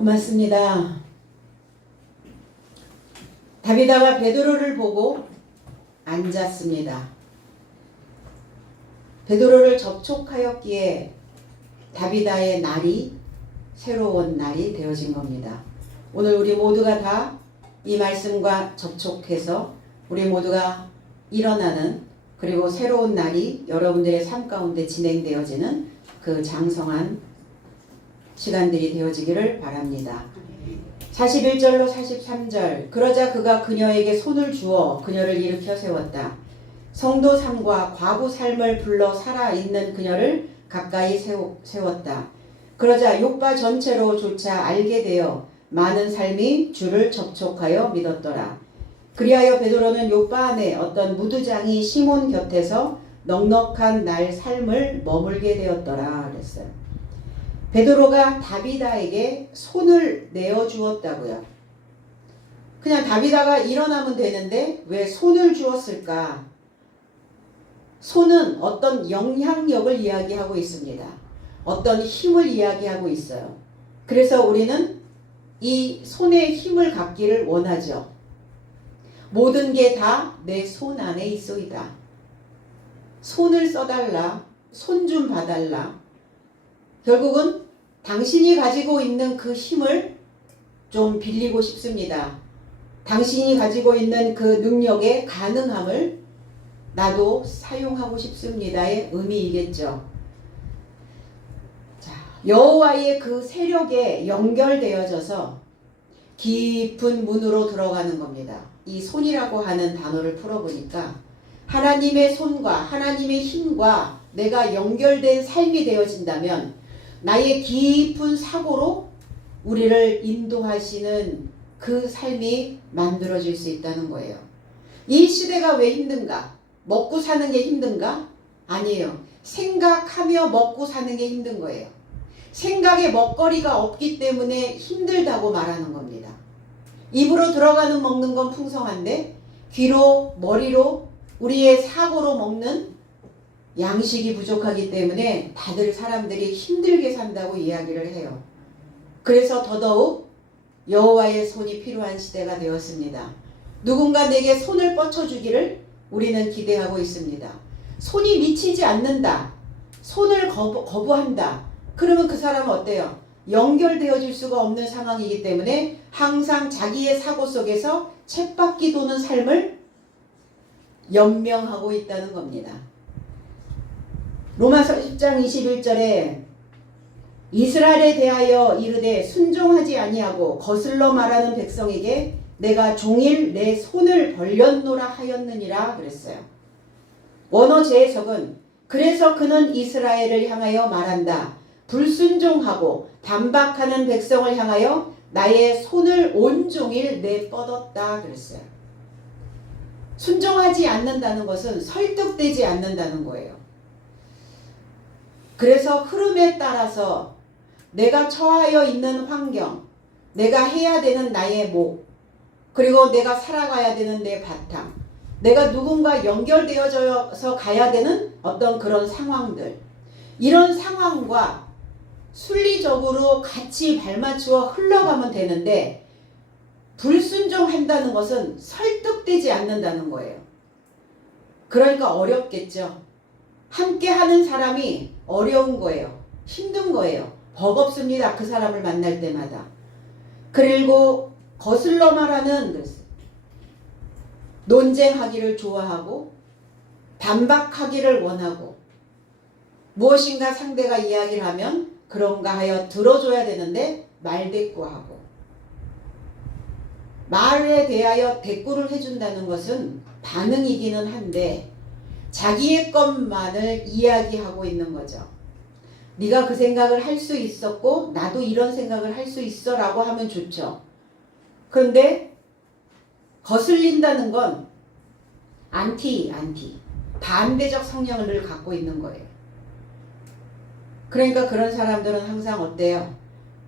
고맙습니다. 다비다가 베드로를 보고 앉았습니다. 베드로를 접촉하였기에 다비다의 날이 새로운 날이 되어진 겁니다. 오늘 우리 모두가 다 이 말씀과 접촉해서 우리 모두가 일어나는, 그리고 새로운 날이 여러분들의 삶 가운데 진행되어지는 그 장성한 시간들이 되어지기를 바랍니다. 41절로 43절. 그러자 그가 그녀에게 손을 주어 그녀를 일으켜 세웠다. 성도 삶과 과부 삶을 불러 살아있는 그녀를 가까이 세웠다. 그러자 요파 전체로 조차 알게 되어 많은 삶이 주를 접촉하여 믿었더라. 그리하여 베드로는 요파 안에 어떤 무두장이 시몬 곁에서 넉넉한 날 삶을 머물게 되었더라 그랬어요. 베드로가 다비다에게 손을 내어주었다고요. 그냥 다비다가 일어나면 되는데 왜 손을 주었을까? 손은 어떤 영향력을 이야기하고 있습니다. 어떤 힘을 이야기하고 있어요. 그래서 우리는 이 손에 힘을 갖기를 원하죠. 모든 게 다 내 손 안에 있소이다. 손을 써달라. 손 좀 봐달라. 결국은 당신이 가지고 있는 그 힘을 좀 빌리고 싶습니다. 당신이 가지고 있는 그 능력의 가능함을 나도 사용하고 싶습니다의 의미이겠죠. 자, 여호와의 그 세력에 연결되어져서 깊은 문으로 들어가는 겁니다. 이 손이라고 하는 단어를 풀어보니까 하나님의 손과 하나님의 힘과 내가 연결된 삶이 되어진다면 나의 깊은 사고로 우리를 인도하시는 그 삶이 만들어질 수 있다는 거예요. 이 시대가 왜 힘든가? 먹고 사는 게 힘든가? 아니에요. 생각하며 먹고 사는 게 힘든 거예요. 생각에 먹거리가 없기 때문에 힘들다고 말하는 겁니다. 입으로 들어가는 먹는 건 풍성한데 귀로, 머리로, 우리의 사고로 먹는 양식이 부족하기 때문에 다들 사람들이 힘들게 산다고 이야기를 해요. 그래서 더더욱 여호와의 손이 필요한 시대가 되었습니다. 누군가 내게 손을 뻗쳐주기를 우리는 기대하고 있습니다. 손이 미치지 않는다. 손을 거부한다. 그러면 그 사람은 어때요? 연결되어질 수가 없는 상황이기 때문에 항상 자기의 사고 속에서 쳇바퀴 도는 삶을 연명하고 있다는 겁니다. 로마서 10장 21절에 이스라엘에 대하여 이르되 순종하지 아니하고 거슬러 말하는 백성에게 내가 종일 내 손을 벌렸노라 하였느니라 그랬어요. 원어 재해석은 그래서 그는 이스라엘을 향하여 말한다. 불순종하고 반박하는 백성을 향하여 나의 손을 온종일 내뻗었다 그랬어요. 순종하지 않는다는 것은 설득되지 않는다는 거예요. 그래서 흐름에 따라서 내가 처하여 있는 환경, 내가 해야 되는 나의 목, 그리고 내가 살아가야 되는 내 바탕, 내가 누군가 연결되어져서 가야 되는 어떤 그런 상황들, 이런 상황과 순리적으로 같이 발맞추어 흘러가면 되는데 불순종한다는 것은 설득되지 않는다는 거예요. 그러니까 어렵겠죠. 함께 하는 사람이 어려운 거예요. 힘든 거예요. 버겁습니다. 그 사람을 만날 때마다. 그리고 거슬러 말하는 논쟁하기를 좋아하고 반박하기를 원하고 무엇인가 상대가 이야기를 하면 그런가 하여 들어줘야 되는데 말대꾸하고 말에 대하여 대꾸를 해준다는 것은 반응이기는 한데 자기의 것만을 이야기하고 있는 거죠. 네가 그 생각을 할 수 있었고 나도 이런 생각을 할 수 있어 라고 하면 좋죠. 그런데 거슬린다는 건 반대적 성향을 갖고 있는 거예요. 그러니까 그런 사람들은 항상 어때요?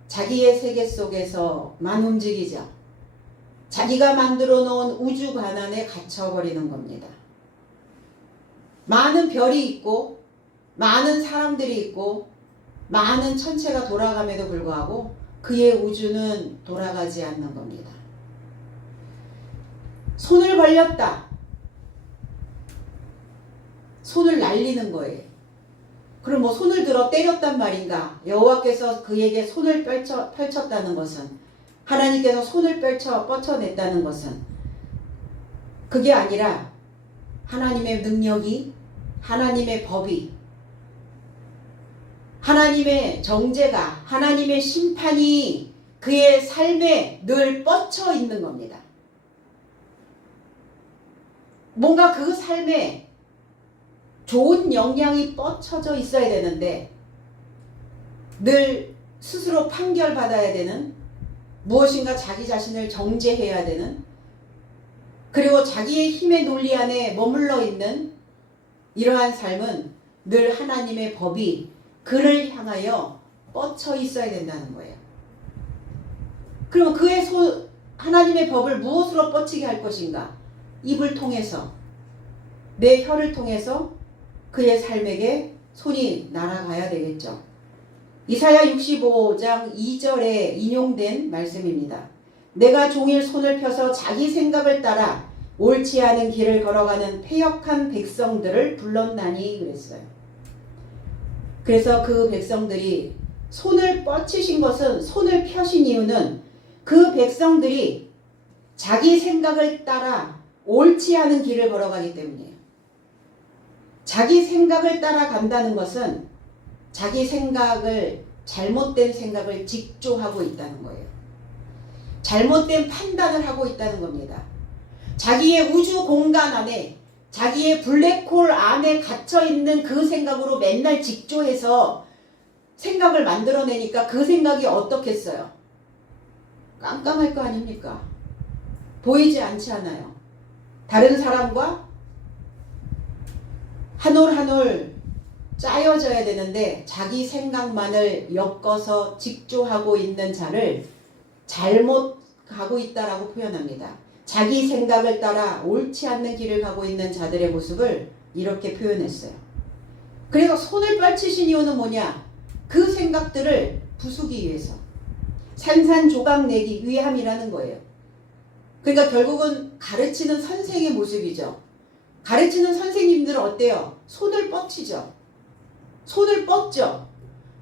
자기의 세계 속에서만 움직이죠. 자기가 만들어 놓은 우주 관안에 갇혀버리는 겁니다. 많은 별이 있고 많은 사람들이 있고 많은 천체가 돌아감에도 불구하고 그의 우주는 돌아가지 않는 겁니다. 손을 벌렸다. 손을 날리는 거예요. 그럼 뭐 손을 들어 때렸단 말인가? 여호와께서 그에게 손을 펼쳤다는 것은, 하나님께서 손을 뻗쳐냈다는 것은 그게 아니라 하나님의 능력이, 하나님의 법이, 하나님의 정죄가, 하나님의 심판이 그의 삶에 늘 뻗쳐 있는 겁니다. 뭔가 그 삶에 좋은 영향이 뻗쳐져 있어야 되는데 늘 스스로 판결받아야 되는, 무엇인가 자기 자신을 정죄해야 되는, 그리고 자기의 힘의 논리 안에 머물러 있는 이러한 삶은 늘 하나님의 법이 그를 향하여 뻗쳐 있어야 된다는 거예요. 그럼 그의 하나님의 법을 무엇으로 뻗치게 할 것인가? 입을 통해서, 내 혀를 통해서 그의 삶에게 손이 날아가야 되겠죠. 이사야 65장 2절에 인용된 말씀입니다. 내가 종일 손을 펴서 자기 생각을 따라 옳지 않은 길을 걸어가는 패역한 백성들을 불렀나니 그랬어요. 그래서 그 백성들이 손을 뻗치신 것은, 손을 펴신 이유는 그 백성들이 자기 생각을 따라 옳지 않은 길을 걸어가기 때문이에요. 자기 생각을 따라간다는 것은 자기 생각을, 잘못된 생각을 직조하고 있다는 거예요. 잘못된 판단을 하고 있다는 겁니다. 자기의 우주 공간 안에, 자기의 블랙홀 안에 갇혀있는 그 생각으로 맨날 직조해서 생각을 만들어내니까 그 생각이 어떻겠어요? 깜깜할 거 아닙니까? 보이지 않지 않아요. 다른 사람과 한 올 한 올 짜여져야 되는데 자기 생각만을 엮어서 직조하고 있는 자를 잘못 가고 있다라고 표현합니다. 자기 생각을 따라 옳지 않는 길을 가고 있는 자들의 모습을 이렇게 표현했어요. 그래서 손을 뻗치신 이유는 뭐냐? 그 생각들을 부수기 위해서, 산산조각 내기 위함이라는 거예요. 그러니까 결국은 가르치는 선생의 모습이죠. 가르치는 선생님들은 어때요? 손을 뻗치죠. 손을 뻗죠.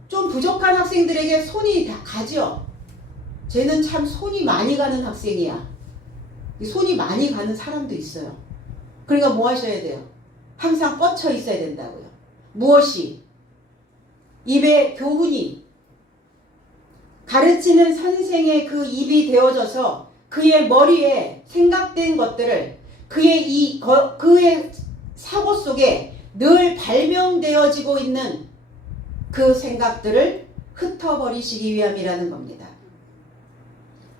좀 부족한 학생들에게 손이 다 가죠. 쟤는 참 손이 많이 가는 학생이야. 손이 많이 가는 사람도 있어요. 그러니까 뭐 하셔야 돼요? 항상 뻗쳐 있어야 된다고요. 무엇이? 입에 교훈이, 가르치는 선생의 그 입이 되어져서 그의 머리에 생각된 것들을 그의 사고 속에 늘 발명되어지고 있는 그 생각들을 흩어버리시기 위함이라는 겁니다.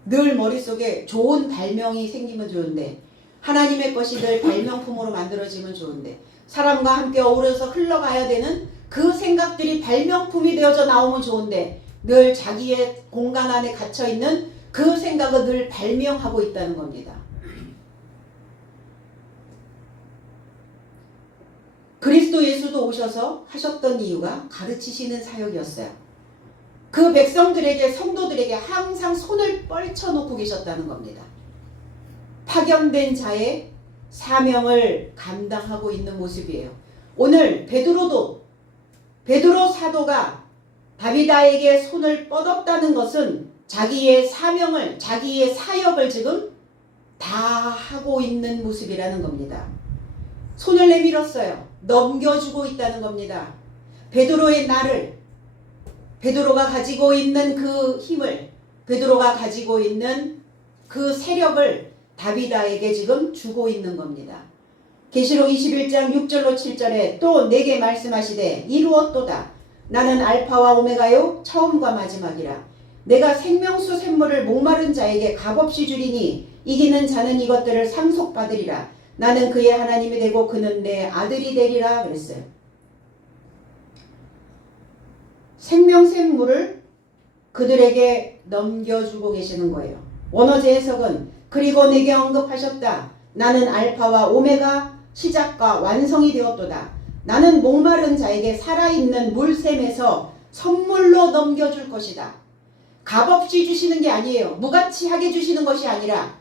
늘 머릿속에 좋은 발명이 생기면 좋은데, 하나님의 것이 늘 발명품으로 만들어지면 좋은데, 사람과 함께 어우러서 흘러가야 되는 그 생각들이 발명품이 되어져 나오면 좋은데, 늘 자기의 공간 안에 갇혀있는 그 생각을 늘 발명하고 있다는 겁니다. 그리스도 예수도 오셔서 하셨던 이유가 가르치시는 사역이었어요. 그 백성들에게, 성도들에게 항상 손을 뻘쳐놓고 계셨다는 겁니다. 파견된 자의 사명을 감당하고 있는 모습이에요. 오늘 베드로 사도가 다비다에게 손을 뻗었다는 것은 자기의 사명을, 자기의 사역을 지금 다 하고 있는 모습이라는 겁니다. 손을 내밀었어요. 넘겨주고 있다는 겁니다. 베드로의 날을, 베드로가 가지고 있는 그 힘을, 베드로가 가지고 있는 그 세력을 다비다에게 지금 주고 있는 겁니다. 계시록 21장 6절로 7절에 또 내게 말씀하시되 이루었도다. 나는 알파와 오메가요 처음과 마지막이라. 내가 생명수 샘물을 목마른 자에게 값없이 주리니 이기는 자는 이것들을 상속받으리라. 나는 그의 하나님이 되고 그는 내 아들이 되리라 그랬어요. 생명샘물을 그들에게 넘겨주고 계시는 거예요. 원어제 해석은 그리고 내게 언급하셨다. 나는 알파와 오메가 시작과 완성이 되었도다. 나는 목마른 자에게 살아있는 물샘에서 선물로 넘겨줄 것이다. 값없이 주시는 게 아니에요. 무가치하게 주시는 것이 아니라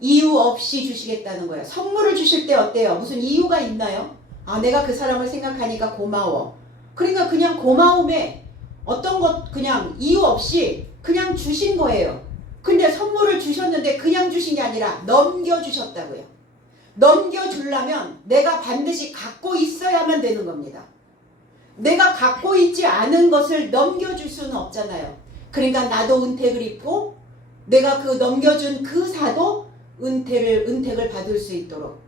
이유 없이 주시겠다는 거예요. 선물을 주실 때 어때요? 무슨 이유가 있나요? 아, 내가 그 사람을 생각하니까 고마워. 그러니까 그냥 고마움에 어떤 것 그냥 이유 없이 그냥 주신 거예요. 근데 선물을 주셨는데 그냥 주신 게 아니라 넘겨주셨다고요. 넘겨주려면 내가 반드시 갖고 있어야만 되는 겁니다. 내가 갖고 있지 않은 것을 넘겨줄 수는 없잖아요. 그러니까 나도 은택을 입고 내가 그 넘겨준 그 사도 은택을 받을 수 있도록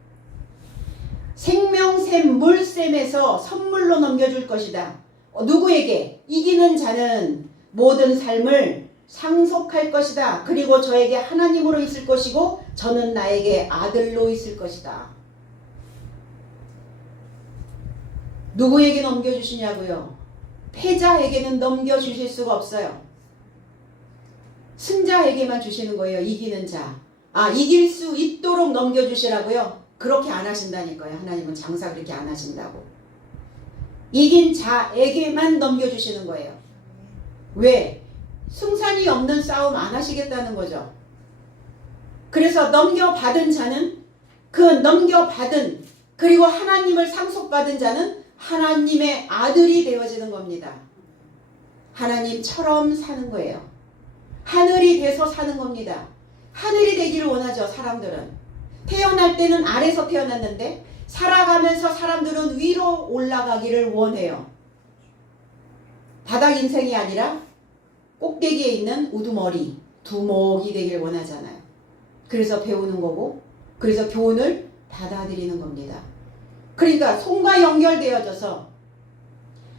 생명샘 물샘에서 선물로 넘겨줄 것이다. 누구에게? 이기는 자는 모든 삶을 상속할 것이다. 그리고 저에게 하나님으로 있을 것이고 저는 나에게 아들로 있을 것이다. 누구에게 넘겨주시냐고요? 패자에게는 넘겨주실 수가 없어요. 승자에게만 주시는 거예요. 이기는 자. 아, 이길 수 있도록 넘겨주시라고요? 그렇게 안 하신다니까요. 하나님은 장사 그렇게 안 하신다고. 이긴 자에게만 넘겨주시는 거예요. 왜? 승산이 없는 싸움 안 하시겠다는 거죠. 그래서 넘겨받은 자는 그 넘겨받은 그리고 하나님을 상속받은 자는 하나님의 아들이 되어지는 겁니다. 하나님처럼 사는 거예요. 하늘이 돼서 사는 겁니다. 하늘이 되기를 원하죠. 사람들은. 태어날 때는 아래서 태어났는데 살아가면서 사람들은 위로 올라가기를 원해요. 바닥 인생이 아니라 꼭대기에 있는 우두머리, 두목이 되길 원하잖아요. 그래서 배우는 거고 그래서 교훈을 받아들이는 겁니다. 그러니까 손과 연결되어져서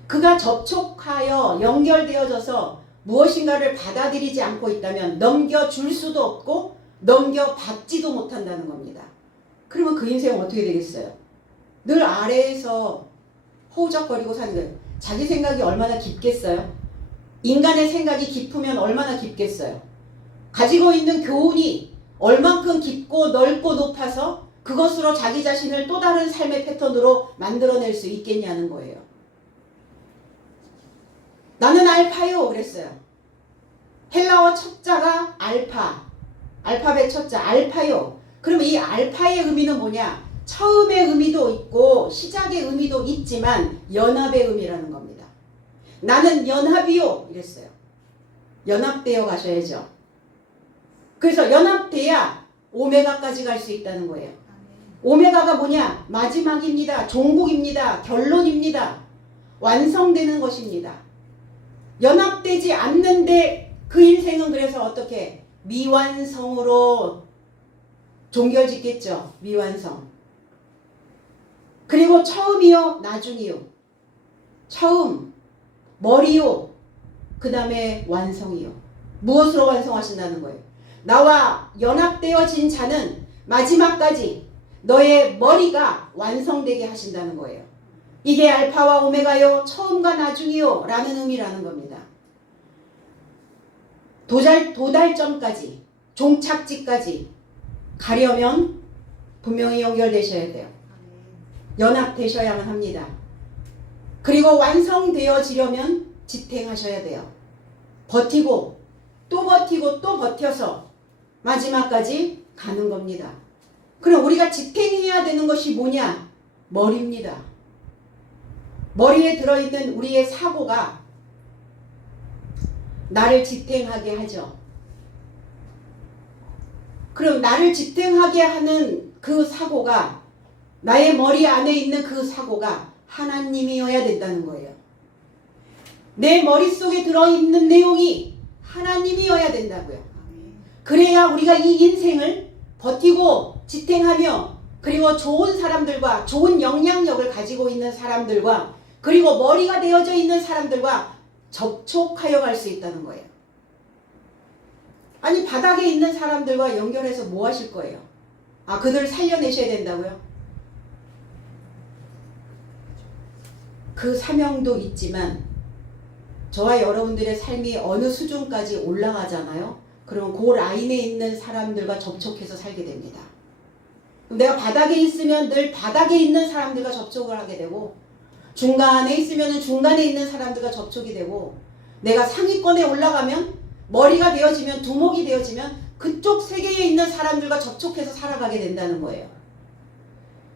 그가 접촉하여 연결되어져서 무엇인가를 받아들이지 않고 있다면 넘겨줄 수도 없고 넘겨받지도 못한다는 겁니다. 그러면 그 인생은 어떻게 되겠어요? 늘 아래에서 허우적거리고 사는 거예요. 자기 생각이 얼마나 깊겠어요? 인간의 생각이 깊으면 얼마나 깊겠어요? 가지고 있는 교훈이 얼만큼 깊고 넓고 높아서 그것으로 자기 자신을 또 다른 삶의 패턴으로 만들어낼 수 있겠냐는 거예요. 나는 알파요 그랬어요. 헬라어 첫자가 알파, 알파벳 첫자 알파요. 그러면 이 알파의 의미는 뭐냐? 처음의 의미도 있고 시작의 의미도 있지만 연합의 의미라는 겁니다. 나는 연합이요 이랬어요. 연합되어 가셔야죠. 그래서 연합돼야 오메가까지 갈 수 있다는 거예요. 오메가가 뭐냐? 마지막입니다. 종국입니다. 결론입니다. 완성되는 것입니다. 연합되지 않는데 그 인생은 그래서 어떻게? 미완성으로 종결짓겠죠. 미완성. 그리고 처음이요, 나중이요. 처음, 머리요, 그 다음에 완성이요. 무엇으로 완성하신다는 거예요? 나와 연합되어진 자는 마지막까지 너의 머리가 완성되게 하신다는 거예요. 이게 알파와 오메가요, 처음과 나중이요 라는 의미라는 겁니다. 도달점까지, 종착지까지 가려면 분명히 연결되셔야 돼요. 연합되셔야만 합니다. 그리고 완성되어지려면 지탱하셔야 돼요. 버티고 또 버티고 또 버텨서 마지막까지 가는 겁니다. 그럼 우리가 지탱해야 되는 것이 뭐냐? 머리입니다. 머리에 들어있는 우리의 사고가 나를 지탱하게 하죠. 그럼 나를 지탱하게 하는 그 사고가 나의 머리 안에 있는 그 사고가 하나님이어야 된다는 거예요. 내 머릿속에 들어있는 내용이 하나님이어야 된다고요. 그래야 우리가 이 인생을 버티고 지탱하며 그리고 좋은 사람들과 좋은 영향력을 가지고 있는 사람들과 그리고 머리가 되어져 있는 사람들과 접촉하여 갈 수 있다는 거예요. 아니 바닥에 있는 사람들과 연결해서 뭐 하실 거예요? 아, 그들을 살려내셔야 된다고요? 그 사명도 있지만 저와 여러분들의 삶이 어느 수준까지 올라가잖아요. 그럼 그 라인에 있는 사람들과 접촉해서 살게 됩니다. 그럼 내가 바닥에 있으면 늘 바닥에 있는 사람들과 접촉을 하게 되고 중간에 있으면 중간에 있는 사람들과 접촉이 되고 내가 상위권에 올라가면 머리가 되어지면, 두목이 되어지면 그쪽 세계에 있는 사람들과 접촉해서 살아가게 된다는 거예요.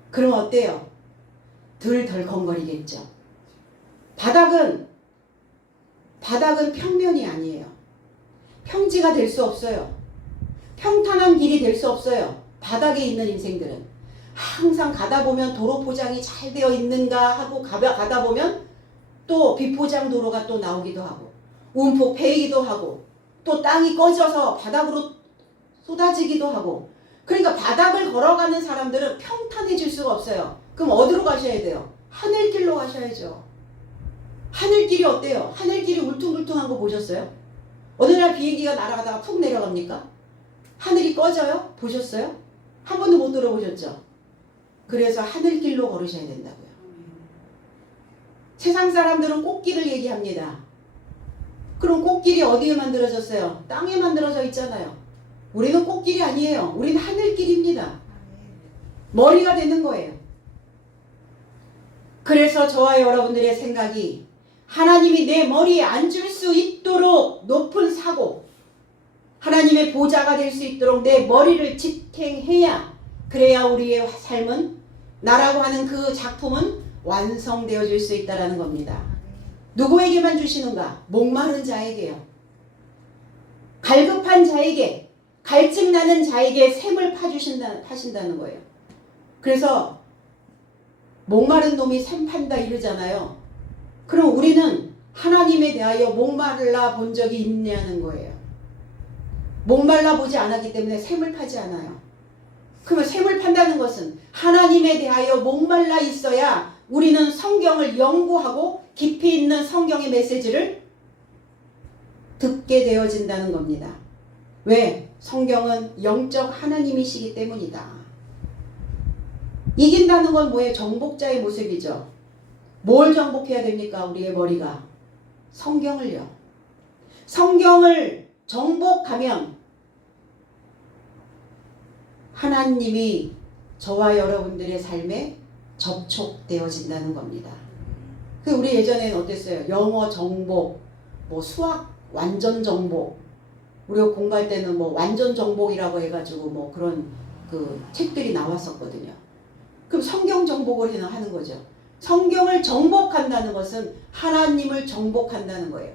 그럼 어때요? 덜 덜컹거리겠죠. 바닥은 평면이 아니에요. 평지가 될 수 없어요. 평탄한 길이 될 수 없어요. 바닥에 있는 인생들은 항상 가다 보면 도로 포장이 잘 되어 있는가 하고 가다 보면 또 비포장 도로가 또 나오기도 하고 움푹 패이기도 하고 또 땅이 꺼져서 바닥으로 쏟아지기도 하고. 그러니까 바닥을 걸어가는 사람들은 평탄해질 수가 없어요. 그럼 어디로 가셔야 돼요? 하늘길로 가셔야죠. 하늘길이 어때요? 하늘길이 울퉁불퉁한 거 보셨어요? 어느 날 비행기가 날아가다가 푹 내려갑니까? 하늘이 꺼져요? 보셨어요? 한 번도 못 들어보셨죠? 그래서 하늘길로 걸으셔야 된다고요. 세상 사람들은 꽃길을 얘기합니다. 그럼 꽃길이 어디에 만들어졌어요? 땅에 만들어져 있잖아요. 우리는 꽃길이 아니에요. 우리는 하늘길입니다. 머리가 되는 거예요. 그래서 저와 여러분들의 생각이 하나님이 내 머리에 앉을 수 있도록 높은 사고, 하나님의 보좌가 될 수 있도록 내 머리를 지탱해야, 그래야 우리의 삶은, 나라고 하는 그 작품은 완성되어질 수 있다는 겁니다. 누구에게만 주시는가? 목마른 자에게요. 갈급한 자에게, 갈증나는 자에게 샘을 파신다는 거예요. 그래서 목마른 놈이 샘 판다 이러잖아요. 그럼 우리는 하나님에 대하여 목말라 본 적이 있냐는 거예요. 목말라 보지 않았기 때문에 샘을 파지 않아요. 그러면 샘을 판다는 것은 하나님에 대하여 목말라 있어야 우리는 성경을 연구하고 깊이 있는 성경의 메시지를 듣게 되어진다는 겁니다. 왜? 성경은 영적 하나님이시기 때문이다. 이긴다는 건 뭐예요? 정복자의 모습이죠. 뭘 정복해야 됩니까? 우리의 머리가. 성경을요. 성경을 정복하면 하나님이 저와 여러분들의 삶에 접촉되어진다는 겁니다. 우리 예전에는 어땠어요? 영어 정복, 뭐 수학 완전 정복, 우리가 공부할 때는 뭐 완전 정복이라고 해가지고 뭐 그런 그 책들이 나왔었거든요. 그럼 성경 정복을 하는 거죠. 성경을 정복한다는 것은 하나님을 정복한다는 거예요.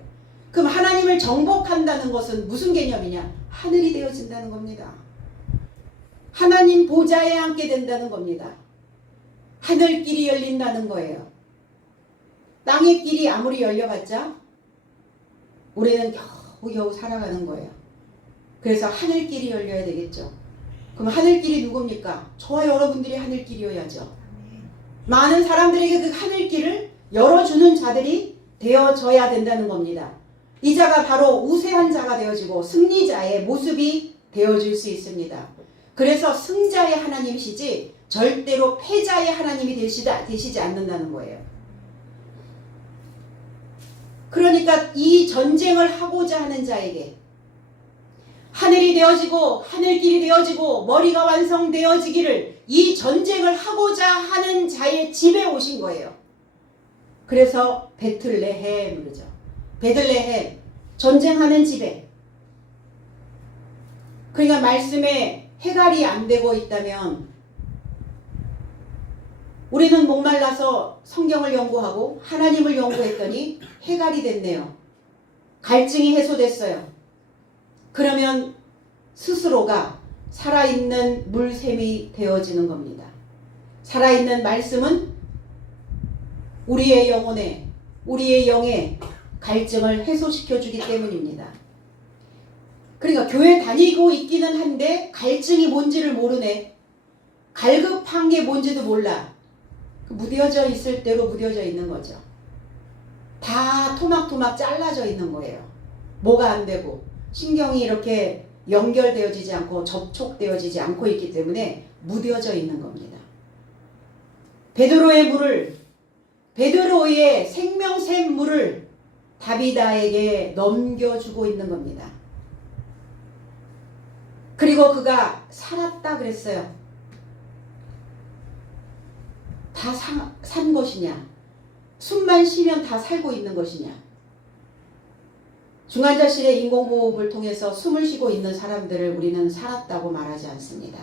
그럼 하나님을 정복한다는 것은 무슨 개념이냐? 하늘이 되어진다는 겁니다. 하나님 보좌에 앉게 된다는 겁니다. 하늘길이 열린다는 거예요. 땅의 길이 아무리 열려봤자 우리는 겨우겨우 살아가는 거예요. 그래서 하늘길이 열려야 되겠죠. 그럼 하늘길이 누굽니까? 저와 여러분들이 하늘길이어야죠. 많은 사람들에게 그 하늘길을 열어주는 자들이 되어져야 된다는 겁니다. 이 자가 바로 우세한 자가 되어지고 승리자의 모습이 되어질 수 있습니다. 그래서 승자의 하나님이시지 절대로 패자의 하나님이 되시지 않는다는 거예요. 그러니까 이 전쟁을 하고자 하는 자에게 하늘이 되어지고 하늘길이 되어지고 머리가 완성되어지기를 이 전쟁을 하고자 하는 자의 집에 오신 거예요. 그래서 베들레헴 그러죠. 베들레헴, 전쟁하는 집에. 그러니까 말씀에 해갈이 안 되고 있다면 우리는 목말라서 성경을 연구하고 하나님을 연구했더니 해갈이 됐네요. 갈증이 해소됐어요. 그러면 스스로가 살아있는 물샘이 되어지는 겁니다. 살아있는 말씀은 우리의 영혼에, 우리의 영에 갈증을 해소시켜주기 때문입니다. 그러니까 교회 다니고 있기는 한데 갈증이 뭔지를 모르네. 갈급한 게 뭔지도 몰라. 무뎌져 있을 대로 무뎌져 있는 거죠. 다 토막토막 잘라져 있는 거예요. 뭐가 안 되고 신경이 이렇게 연결되어지지 않고 접촉되어지지 않고 있기 때문에 무뎌져 있는 겁니다. 베드로의 물을, 베드로의 생명샘 물을 다비다에게 넘겨주고 있는 겁니다. 그리고 그가 살았다 그랬어요. 다 산 것이냐? 숨만 쉬면 다 살고 있는 것이냐? 중환자실의 인공호흡을 통해서 숨을 쉬고 있는 사람들을 우리는 살았다고 말하지 않습니다.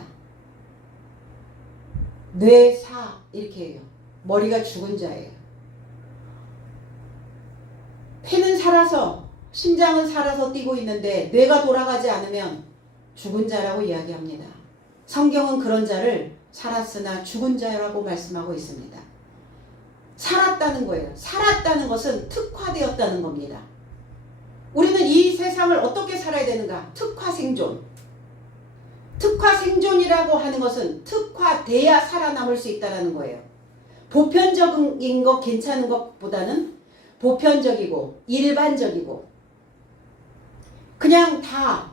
뇌사 이렇게 해요. 머리가 죽은 자예요. 폐는 살아서 심장은 살아서 뛰고 있는데 뇌가 돌아가지 않으면 죽은 자라고 이야기합니다. 성경은 그런 자를 살았으나 죽은 자라고 말씀하고 있습니다. 살았다는 거예요. 살았다는 것은 특화되었다는 겁니다. 우리는 이 세상을 어떻게 살아야 되는가? 특화 생존. 특화 생존이라고 하는 것은 특화돼야 살아남을 수 있다는 거예요. 보편적인 것 괜찮은 것보다는 보편적이고 일반적이고 그냥 다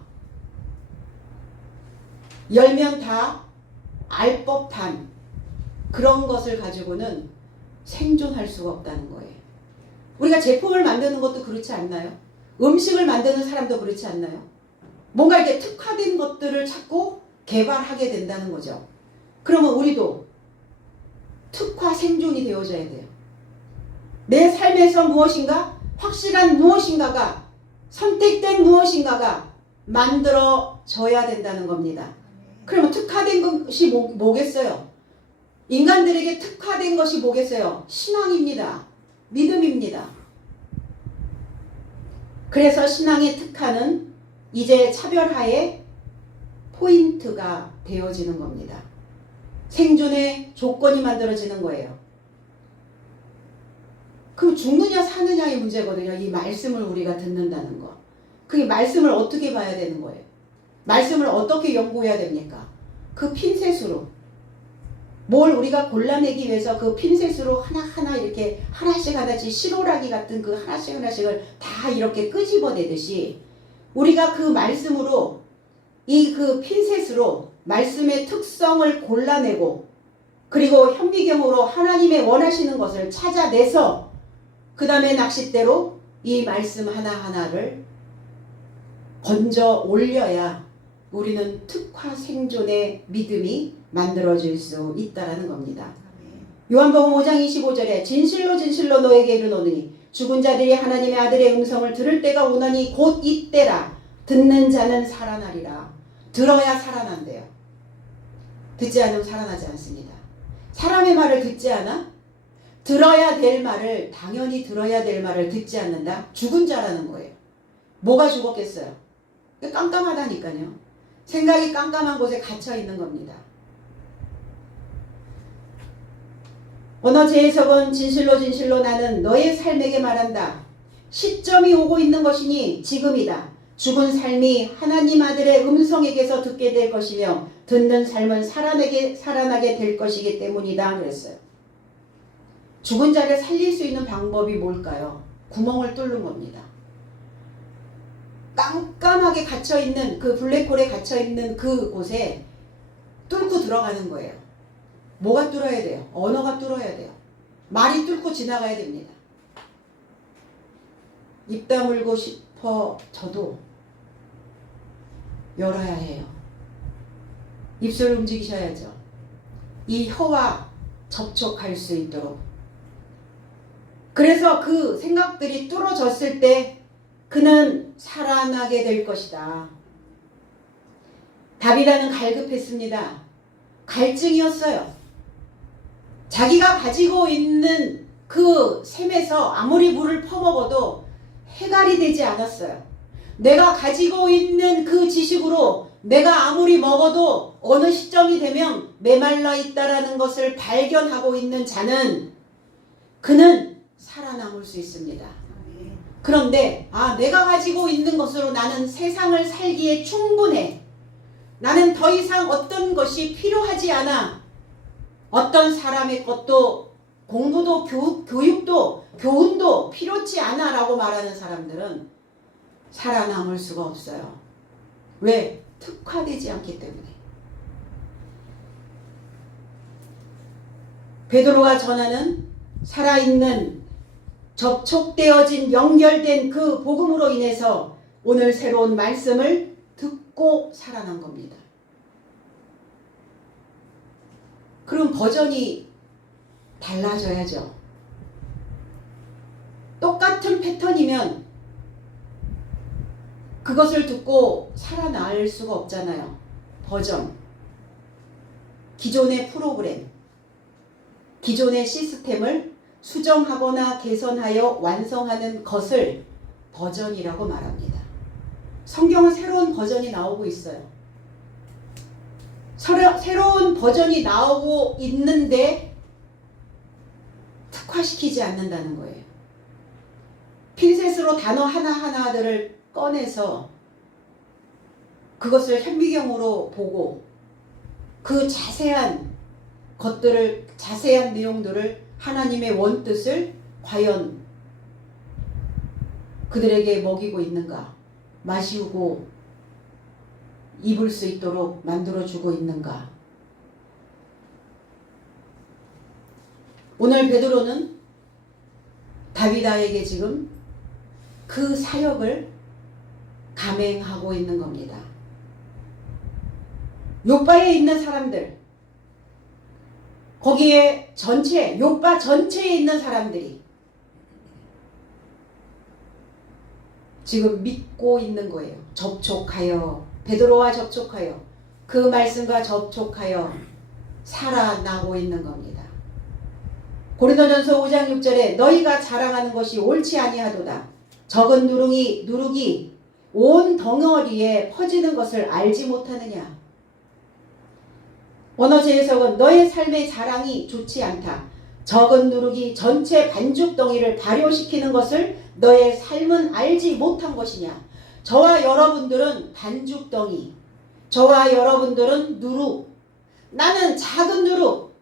열면 다 알 법한 그런 것을 가지고는 생존할 수가 없다는 거예요. 우리가 제품을 만드는 것도 그렇지 않나요? 음식을 만드는 사람도 그렇지 않나요? 뭔가 이렇게 특화된 것들을 찾고 개발하게 된다는 거죠. 그러면 우리도 특화 생존이 되어져야 돼요. 내 삶에서 무엇인가? 확실한 무엇인가가 선택된 무엇인가가 만들어져야 된다는 겁니다. 그러면 특화된 것이 뭐겠어요? 인간들에게 특화된 것이 뭐겠어요? 신앙입니다. 믿음입니다. 그래서 신앙의 특화는 이제 차별화의 포인트가 되어지는 겁니다. 생존의 조건이 만들어지는 거예요. 그럼 죽느냐 사느냐의 문제거든요. 이 말씀을 우리가 듣는다는 거. 그 말씀을 어떻게 봐야 되는 거예요? 말씀을 어떻게 연구해야 됩니까? 그 핀셋으로. 뭘 우리가 골라내기 위해서 그 핀셋으로 하나하나 이렇게 하나씩 시로라기 같은 그 하나씩을 다 이렇게 끄집어내듯이 우리가 그 말씀으로 이 그 핀셋으로 말씀의 특성을 골라내고 그리고 현미경으로 하나님의 원하시는 것을 찾아내서 그 다음에 낚싯대로 이 말씀 하나하나를 건져 올려야 우리는 특화 생존의 믿음이 만들어질 수 있다는 겁니다. 요한복음 5장 25절에 진실로 진실로 너에게 이르노니 죽은 자들이 하나님의 아들의 음성을 들을 때가 오나니 곧 이때라. 듣는 자는 살아나리라. 들어야 살아난대요. 듣지 않으면 살아나지 않습니다. 사람의 말을 듣지 않아? 들어야 될 말을 당연히 들어야 될 말을 듣지 않는다? 죽은 자라는 거예요. 뭐가 죽었겠어요? 깜깜하다니까요. 생각이 깜깜한 곳에 갇혀 있는 겁니다. 언어제에서는 진실로 진실로 나는 너의 삶에게 말한다. 시점이 오고 있는 것이니 지금이다. 죽은 삶이 하나님 아들의 음성에게서 듣게 될 것이며 듣는 삶은 살아나게 될 것이기 때문이다. 그랬어요. 죽은 자를 살릴 수 있는 방법이 뭘까요? 구멍을 뚫는 겁니다. 깜깜하게 갇혀있는 그 블랙홀에 갇혀있는 그 곳에 뚫고 들어가는 거예요. 뭐가 뚫어야 돼요? 언어가 뚫어야 돼요. 말이 뚫고 지나가야 됩니다. 입 다물고 싶어져도 열어야 해요. 입술 움직이셔야죠. 이 혀와 접촉할 수 있도록. 그래서 그 생각들이 뚫어졌을 때 그는 살아나게 될 것이다. 다비다는 갈급했습니다. 갈증이었어요. 자기가 가지고 있는 그 샘에서 아무리 물을 퍼먹어도 해갈이 되지 않았어요. 내가 가지고 있는 그 지식으로 내가 아무리 먹어도 어느 시점이 되면 메말라 있다라는 것을 발견하고 있는 자는 그는 살아남을 수 있습니다. 그런데 내가 가지고 있는 것으로 나는 세상을 살기에 충분해. 나는 더 이상 어떤 것이 필요하지 않아. 어떤 사람의 것도 공부도 교육도 교훈도 필요치 않아 라고 말하는 사람들은 살아남을 수가 없어요. 왜? 특화되지 않기 때문에. 베드로가 전하는 살아있는 접촉되어진 연결된 그 복음으로 인해서 오늘 새로운 말씀을 듣고 살아난 겁니다. 그럼 버전이 달라져야죠. 똑같은 패턴이면 그것을 듣고 살아날 수가 없잖아요. 버전, 기존의 프로그램, 기존의 시스템을 수정하거나 개선하여 완성하는 것을 버전이라고 말합니다. 성경은 새로운 버전이 나오고 있어요. 새로운 버전이 나오고 있는데 특화시키지 않는다는 거예요. 핀셋으로 단어 하나하나들을 꺼내서 그것을 현미경으로 보고 그 자세한 것들을, 자세한 내용들을, 하나님의 원뜻을 과연 그들에게 먹이고 있는가, 마시우고 입을 수 있도록 만들어주고 있는가. 오늘 베드로는 다비다에게 지금 그 사역을 감행하고 있는 겁니다. 욥바에 있는 사람들, 거기에 전체, 욥바 전체에 있는 사람들이 지금 믿고 있는 거예요. 접촉하여, 베드로와 접촉하여, 그 말씀과 접촉하여 살아나고 있는 겁니다. 고린도전서 5장 6절에 너희가 자랑하는 것이 옳지 아니하도다. 적은 누룩이 온 덩어리에 퍼지는 것을 알지 못하느냐. 원어제 해석은 너의 삶의 자랑이 좋지 않다. 적은 누룩이 전체 반죽 덩이를 발효시키는 것을 너의 삶은 알지 못한 것이냐. 저와 여러분들은 반죽 덩이, 저와 여러분들은 누룩, 나는 작은 누룩,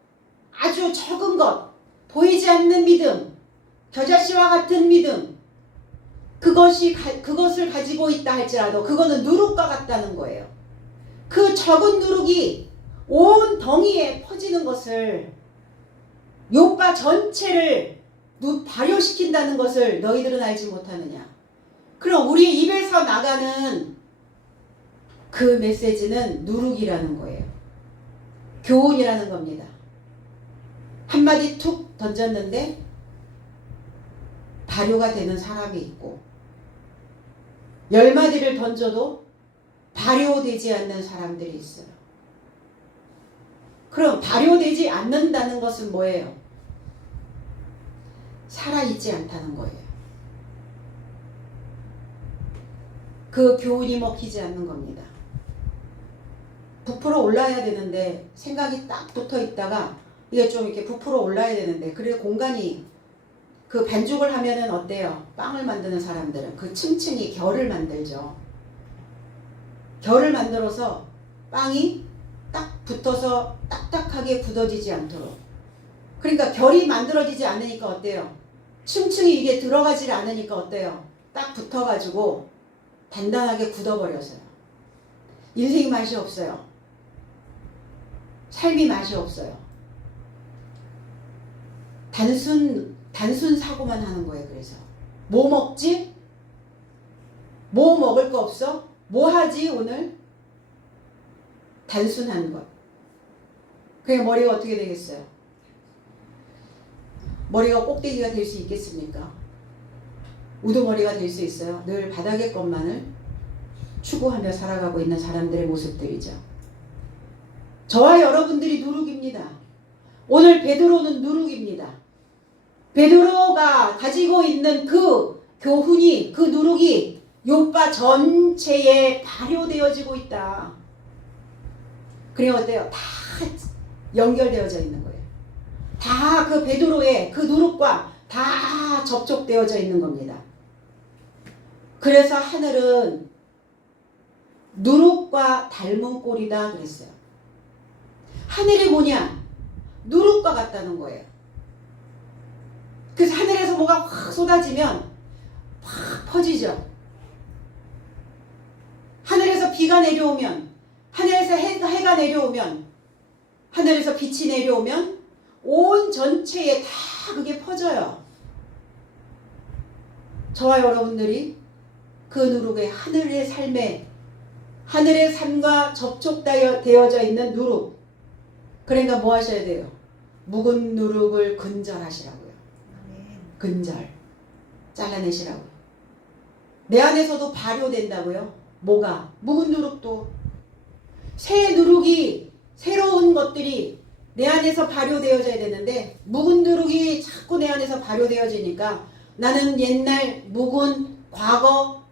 아주 적은 것, 보이지 않는 믿음, 겨자씨와 같은 믿음, 그것을 가지고 있다 할지라도 그거는 누룩과 같다는 거예요. 그 적은 누룩이 온 덩이에 퍼지는 것을, 욥바 전체를 발효시킨다는 것을 너희들은 알지 못하느냐. 그럼 우리 입에서 나가는 그 메시지는 누룩이라는 거예요. 교훈이라는 겁니다. 한마디 툭 던졌는데 발효가 되는 사람이 있고, 10마디를 던져도 발효되지 않는 사람들이 있어요. 그럼 발효되지 않는다는 것은 뭐예요? 살아있지 않다는 거예요. 그 교훈이 먹히지 않는 겁니다. 부풀어 올라야 되는데 생각이 딱 붙어 있다가 이게 좀 이렇게 부풀어 올라야 되는데, 그래서 공간이, 그 반죽을 하면은 어때요? 빵을 만드는 사람들은 그 층층이 결을 만들죠. 결을 만들어서 빵이 딱 붙어서 딱딱하게 굳어지지 않도록. 그러니까 결이 만들어지지 않으니까 어때요? 층층이 이게 들어가지 않으니까 어때요? 딱 붙어가지고 단단하게 굳어버려서요. 인생이 맛이 없어요. 삶이 맛이 없어요. 단순 사고만 하는 거예요. 그래서 뭐 먹지? 뭐 먹을 거 없어? 뭐 하지 오늘? 단순한 것. 그냥 머리가 어떻게 되겠어요? 머리가 꼭대기가 될 수 있겠습니까? 우두머리가 될 수 있어요? 늘 바닥의 것만을 추구하며 살아가고 있는 사람들의 모습들이죠. 저와 여러분들이 누룩입니다. 오늘 베드로는 누룩입니다. 베드로가 가지고 있는 그 교훈이, 그 누룩이 욥바 전체에 발효되어지고 있다. 그래 어때요? 다 연결되어져 있는 거예요. 다 그 베드로의 그 누룩과 다 접촉되어져 있는 겁니다. 그래서 하늘은 누룩과 닮은 꼴이다 그랬어요. 하늘이 뭐냐? 누룩과 같다는 거예요. 그래서 하늘에서 뭐가 확 쏟아지면 확 퍼지죠. 하늘에서 비가 내려오면, 하늘에서 해가 내려오면, 하늘에서 빛이 내려오면 온 전체에 다 그게 퍼져요. 저와 여러분들이 그 누룩의 하늘의 삶에, 하늘의 삶과 접촉되어져 있는 누룩. 그러니까 뭐 하셔야 돼요? 묵은 누룩을 근절하시라고요. 근절. 잘라내시라고요. 내 안에서도 발효된다고요. 뭐가? 묵은 누룩도. 새 누룩이, 새로운 것들이 내 안에서 발효되어져야 되는데 묵은 누룩이 자꾸 내 안에서 발효되어지니까 나는 옛날 묵은 과거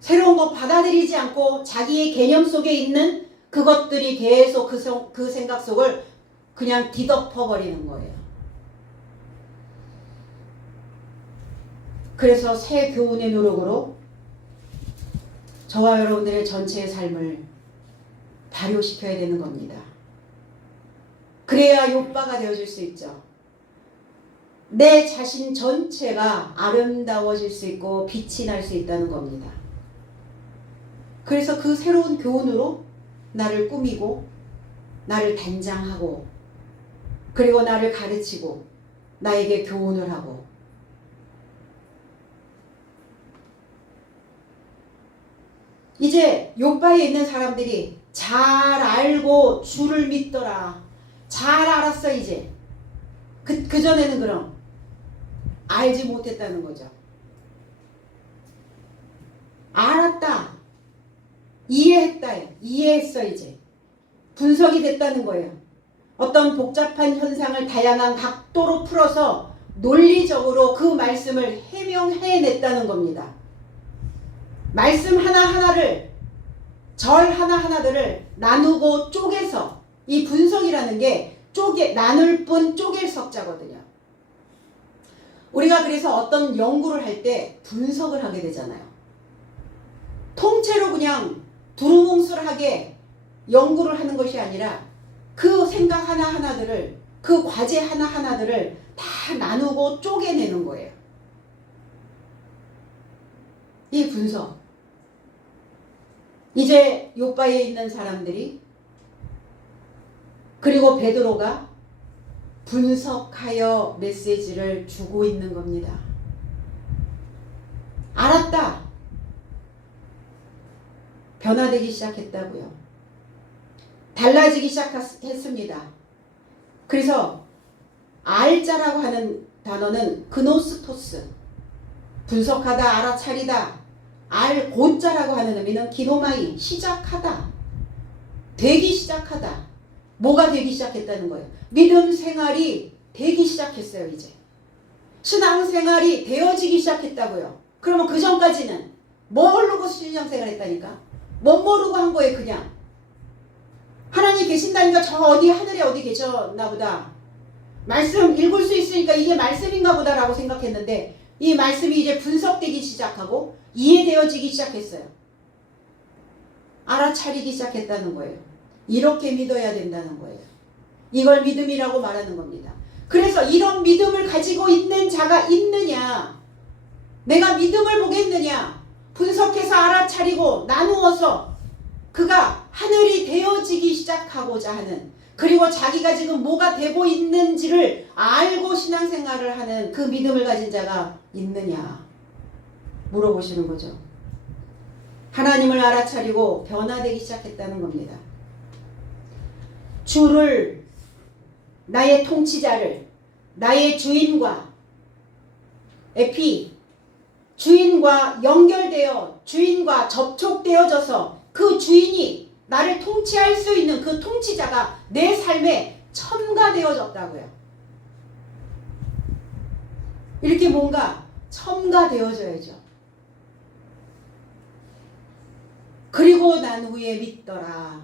새로운 거 받아들이지 않고 자기의 개념 속에 있는 그것들이 계속 그 생각 속을 그냥 뒤덮어버리는 거예요. 그래서 새 교훈의 누룩으로 저와 여러분들의 전체의 삶을 발효시켜야 되는 겁니다. 그래야 욥바가 되어줄 수 있죠. 내 자신 전체가 아름다워질 수 있고 빛이 날 수 있다는 겁니다. 그래서 그 새로운 교훈으로 나를 꾸미고 나를 단장하고 그리고 나를 가르치고 나에게 교훈을 하고 이제 욥바에 있는 사람들이 잘 알고 주를 믿더라. 잘 알았어 이제. 그전에는 그럼 알지 못했다는 거죠. 알았다. 이해했다. 이해했어 이제. 분석이 됐다는 거예요. 어떤 복잡한 현상을 다양한 각도로 풀어서 논리적으로 그 말씀을 해명해냈다는 겁니다. 말씀 하나하나를 절 하나하나들을 나누고 쪼개서 이 분석이라는 게 나눌 뿐 쪼갤 석자거든요. 우리가 그래서 어떤 연구를 할 때 분석을 하게 되잖아요. 통째로 그냥 두루뭉술하게 연구를 하는 것이 아니라 그 생각 하나하나들을 그 과제 하나하나들을 다 나누고 쪼개내는 거예요. 이 분석. 이제 욥바에 있는 사람들이 그리고 베드로가 분석하여 메시지를 주고 있는 겁니다. 알았다. 변화되기 시작했다고요. 달라지기 시작했습니다. 그래서 알자라고 하는 단어는 그노스토스, 분석하다, 알아차리다, 알고자라고 하는 의미는 기노마이, 시작하다, 되기 시작하다. 뭐가 되기 시작했다는 거예요? 믿음 생활이 되기 시작했어요. 이제 신앙 생활이 되어지기 시작했다고요. 그러면 그 전까지는 모르고 신앙 생활 했다니까? 못 모르고 한 거예요. 그냥 하나님 계신다니까 저 어디 하늘에 어디 계셨나 보다, 말씀 읽을 수 있으니까 이게 말씀인가 보다라고 생각했는데 이 말씀이 이제 분석되기 시작하고 이해되어지기 시작했어요. 알아차리기 시작했다는 거예요. 이렇게 믿어야 된다는 거예요. 이걸 믿음이라고 말하는 겁니다. 그래서 이런 믿음을 가지고 있는 자가 있느냐, 내가 믿음을 보겠느냐, 분석해서 알아차리고 나누어서 그가 하늘이 되어지기 시작하고자 하는, 그리고 자기가 지금 뭐가 되고 있는지를 알고 신앙생활을 하는 그 믿음을 가진 자가 있느냐 물어보시는 거죠. 하나님을 알아차리고 변화되기 시작했다는 겁니다. 주를, 나의 통치자를, 나의 주인과 주인과 연결되어 주인과 접촉되어져서 그 주인이 나를 통치할 수 있는 그 통치자가 내 삶에 첨가되어졌다고요. 이렇게 뭔가 첨가되어져야죠. 그리고 난 후에 믿더라,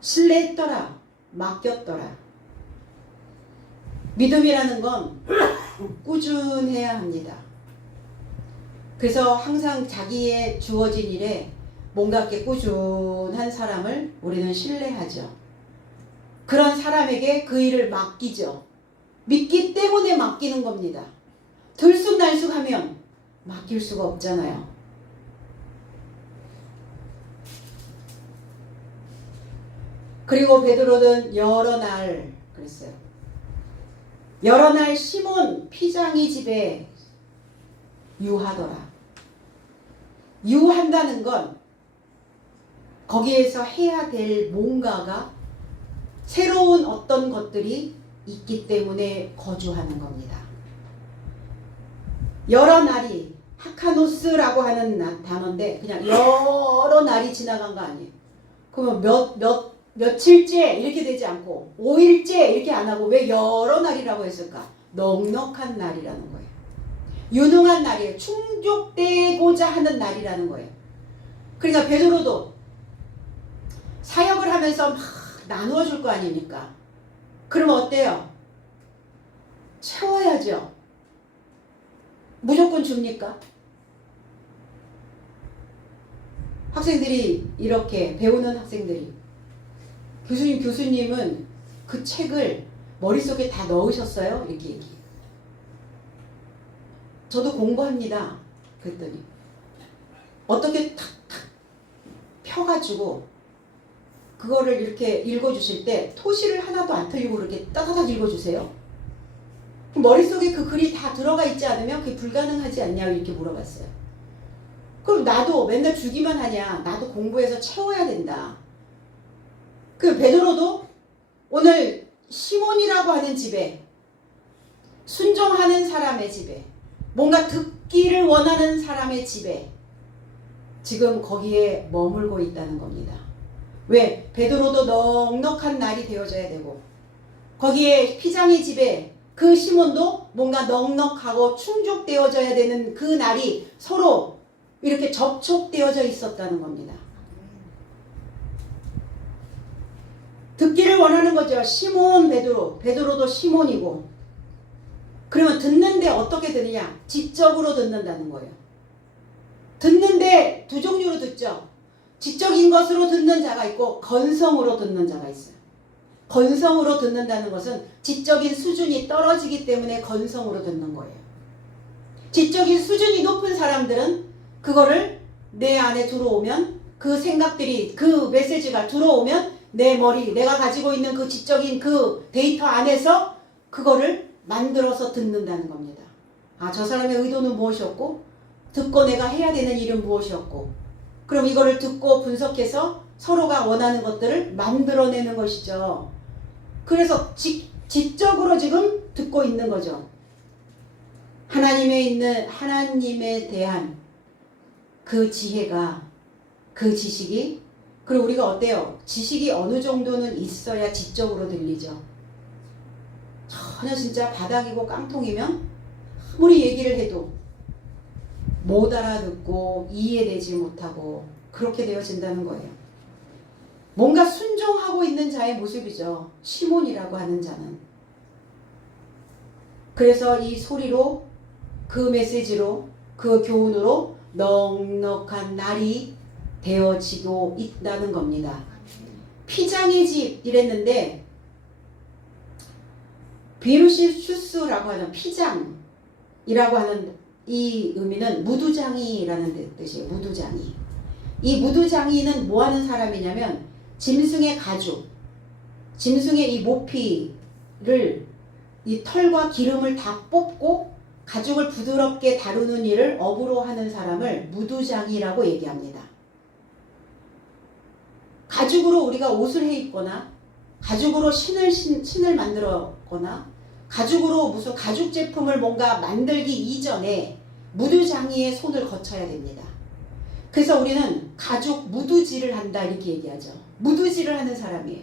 신뢰했더라, 맡겼더라. 믿음이라는 건 꾸준해야 합니다. 그래서 항상 자기의 주어진 일에 뭔가 이렇게 꾸준한 사람을 우리는 신뢰하죠. 그런 사람에게 그 일을 맡기죠. 믿기 때문에 맡기는 겁니다. 들쑥날쑥하면 맡길 수가 없잖아요. 그리고 베드로는 여러 날 그랬어요. 여러 날 시몬 피장이 집에 유하더라. 유한다는 건 거기에서 해야 될 뭔가가, 새로운 어떤 것들이 있기 때문에 거주하는 겁니다. 여러 날이 하카노스라고 하는 단어인데 그냥 여러 날이 지나간 거 아니에요. 그러면 며칠째 이렇게 되지 않고 5일째 이렇게 안 하고 왜 여러 날이라고 했을까? 넉넉한 날이라는 거예요. 유능한 날이에요. 충족되고자 하는 날이라는 거예요. 그러니까 베드로도 사역을 하면서 막 나누어 줄 거 아닙니까? 그러면 어때요? 채워야죠. 무조건 줍니까? 학생들이 이렇게 배우는 학생들이 교수님은 그 책을 머릿속에 다 넣으셨어요? 이렇게 얘기해요. 저도 공부합니다. 그랬더니 어떻게 탁탁 펴가지고 그거를 이렇게 읽어주실 때 토시를 하나도 안 틀리고 그렇게 따다닥 읽어주세요. 머릿속에 그 글이 다 들어가 있지 않으면 그게 불가능하지 않냐고 이렇게 물어봤어요. 그럼 나도 맨날 주기만 하냐? 나도 공부해서 채워야 된다. 그 베드로도 오늘 시몬이라고 하는 집에 순종하는 사람의 집에 뭔가 듣기를 원하는 사람의 집에 지금 거기에 머물고 있다는 겁니다. 왜? 베드로도 넉넉한 날이 되어져야 되고 거기에 피장의 집에 그 시몬도 뭔가 넉넉하고 충족되어져야 되는 그 날이 서로 이렇게 접촉되어져 있었다는 겁니다. 듣기를 원하는 거죠. 시몬 베드로도 시몬이고 그러면 듣는데 어떻게 듣느냐? 지적으로 듣는다는 거예요. 듣는데 두 종류로 듣죠. 지적인 것으로 듣는 자가 있고 건성으로 듣는 자가 있어요. 건성으로 듣는다는 것은 지적인 수준이 떨어지기 때문에 건성으로 듣는 거예요. 지적인 수준이 높은 사람들은 그거를 내 안에 들어오면 그 생각들이 그 메시지가 들어오면 내 머리 내가 가지고 있는 그 지적인 그 데이터 안에서 그거를 만들어서 듣는다는 겁니다. 아, 저 사람의 의도는 무엇이었고 듣고 내가 해야 되는 일은 무엇이었고 그럼 이거를 듣고 분석해서 서로가 원하는 것들을 만들어내는 것이죠. 그래서 지적으로 지금 듣고 있는 거죠. 하나님에 대한 그 지혜가 그 지식이 그리고 우리가 어때요? 지식이 어느 정도는 있어야 지적으로 들리죠. 전혀 진짜 바닥이고 깡통이면 아무리 얘기를 해도 못 알아듣고 이해되지 못하고 그렇게 되어진다는 거예요. 뭔가 순종하고 있는 자의 모습이죠. 시몬이라고 하는 자는. 그래서 이 소리로 그 메시지로 그 교훈으로 넉넉한 날이 되어지고 있다는 겁니다. 피장의 집 이랬는데 비루시슈스라고 하는 피장이라고 하는 이 의미는 무두장이라는 뜻이에요. 무두장이. 이 무두장이는 뭐 하는 사람이냐면 짐승의 가죽, 짐승의 이 모피를 이 털과 기름을 다 뽑고 가죽을 부드럽게 다루는 일을 업으로 하는 사람을 무두장이라고 얘기합니다. 가죽으로 우리가 옷을 해 입거나 가죽으로 신을 만들었거나 가죽으로 무슨 가죽 제품을 뭔가 만들기 이전에 무두장이의 손을 거쳐야 됩니다. 그래서 우리는 가죽 무두질을 한다 이렇게 얘기하죠. 무두질을 하는 사람이에요.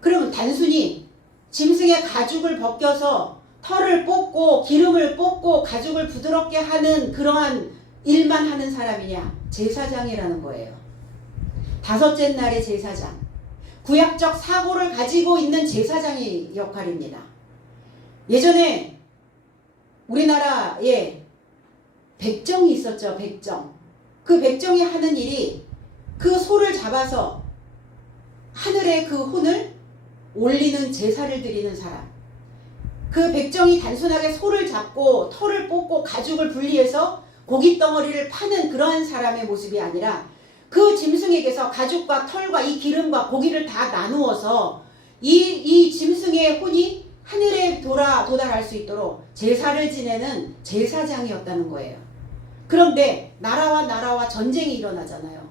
그러면 단순히 짐승의 가죽을 벗겨서 털을 뽑고 기름을 뽑고 가죽을 부드럽게 하는 그러한 일만 하는 사람이냐? 제사장이라는 거예요. 다섯째 날의 제사장. 구약적 사고를 가지고 있는 제사장의 역할입니다. 예전에 우리나라에 백정이 있었죠. 백정. 그 백정이 하는 일이 그 소를 잡아서 하늘에 그 혼을 올리는 제사를 드리는 사람. 그 백정이 단순하게 소를 잡고 털을 뽑고 가죽을 분리해서 고기 덩어리를 파는 그러한 사람의 모습이 아니라 그 짐승에게서 가죽과 털과 이 기름과 고기를 다 나누어서 이 짐승의 혼이 하늘에 도달할 수 있도록 제사를 지내는 제사장이었다는 거예요. 그런데 나라와 전쟁이 일어나잖아요.